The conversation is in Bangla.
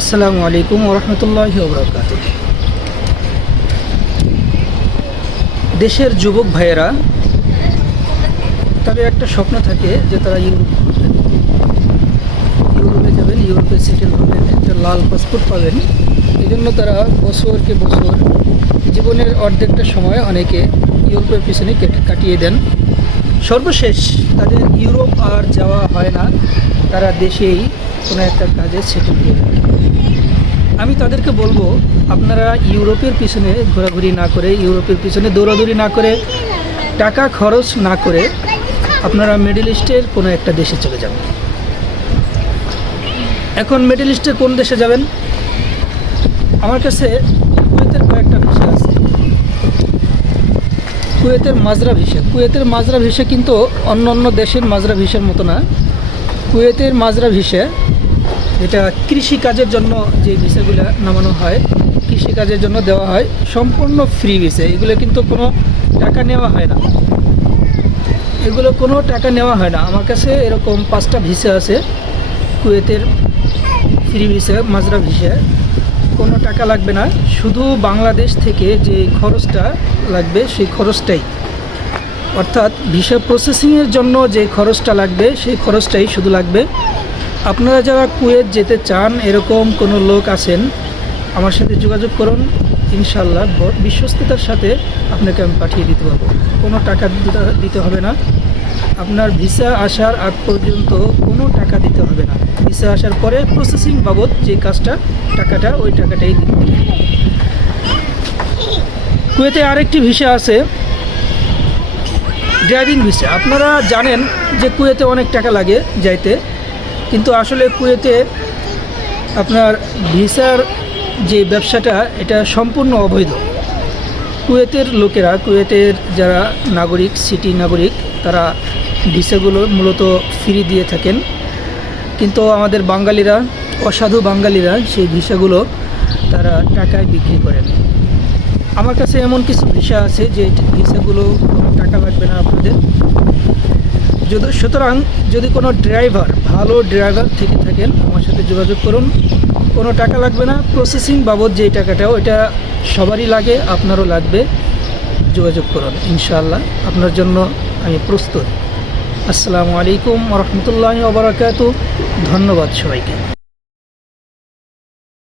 আসসালামু আলাইকুম ওরহমতুল্লাহ বরকাত দেশের যুবক ভাইয়েরা, তাদের একটা স্বপ্ন থাকে যে তারা ইউরোপ ইউরোপে যাবেন, ইউরোপে সেটেল হবেন, একটা লাল পাসপোর্ট পাবেন। এই জন্য তারা বছরকে বছর, জীবনের অর্ধেকটা সময় অনেকে ইউরোপের পিছনে কেটে কাটিয়ে দেন। সর্বশেষ, তাদের ইউরোপ আর যাওয়া হয় না। তারা দেশেই কোনো একটা কাজে সেটেল হয়ে যায় আমি তাদেরকে বলব, আপনারা ইউরোপের পিছনে ঘোরাঘুরি না করে, ইউরোপের পিছনে দৌড়াদৌড়ি না করে, টাকা খরচ না করে আপনারা মিডল ইস্টের কোনো একটা দেশে চলে যাবেন। এখন মিডল ইস্টের কোন দেশে যাবেন? আমার কাছে কুয়েতের কয়েকটা ভিসা আছে। কুয়েতের মাজরা ভিসা। কুয়েতের মাজরা ভিসা কিন্তু অন্য অন্য দেশের মাজরা ভিসার মতো না। কুয়েতের মাজরা ভিসা এটা কৃষিকাজের জন্য যে ভিসাগুলো নামানো হয়, কৃষিকাজের জন্য দেওয়া হয়, সম্পূর্ণ ফ্রি ভিসা। এগুলো কিন্তু কোনো টাকা নেওয়া হয় না। এগুলো কোনো টাকা নেওয়া হয় না। আমার কাছে এরকম পাঁচটা ভিসা আছে, কুয়েতের ফ্রি ভিসা, মাজরা ভিসা। কোনো টাকা লাগবে না। শুধু বাংলাদেশ থেকে যে খরচটা লাগবে, সেই খরচটাই। অর্থাৎ ভিসা প্রসেসিংয়ের জন্য যে খরচটা লাগবে, সেই খরচটাই শুধু লাগবে। আপনারা যারা কুয়েত যেতে চান, এরকম কোনো লোক আছেন, আমার সাথে যোগাযোগ করুন। ইনশাল্লাহ বিশ্বস্ততার সাথে আপনাকে আমি পাঠিয়ে দিতে পারব। কোনো টাকা দিতে হবে না। আপনার ভিসা আসার আগ পর্যন্ত কোনো টাকা দিতে হবে না। ভিসা আসার পরে প্রসেসিং বাবদ যে কাজটা, টাকাটা ওই টাকাটাই দিতে হবে। কুয়েতে আরেকটি ভিসা আছে, ড্রাইভিং ভিসা। আপনারা জানেন যে কুয়েতে অনেক টাকা লাগে যাইতে। কিন্তু আসলে কুয়েতে আপনার ভিসার যে ব্যবসাটা, এটা সম্পূর্ণ অবৈধ। কুয়েতের লোকেরা, কুয়েতের যারা নাগরিক সিটি নাগরিক, তারা ভিসাগুলো মূলত ফ্রি দিয়ে থাকেন। কিন্তু আমাদের বাঙালিরা, অসাধু বাঙালিরা সেই ভিসাগুলো তারা টাকায় বিক্রি করেন। আমার কাছে এমন কিছু ভিসা আছে যে ভিসাগুলো টাকা লাগবে না আপনাদের। যদি সুতরাং যদি কোনো ড্রাইভার, ভালো ড্রাইভার থেকে থাকেন, আমার সাথে যোগাযোগ করুন। কোনো টাকা লাগবে না। প্রসেসিং বাবদ যেই টাকাটা ওইটা সবারই লাগে, আপনারও লাগবে। যোগাযোগ করুন, ইনশাআল্লাহ। আপনার জন্য আমি প্রস্তুত। আসসালামু আলাইকুম রহমতুল্লাহ ওবরাকাত ধন্যবাদ সবাইকে।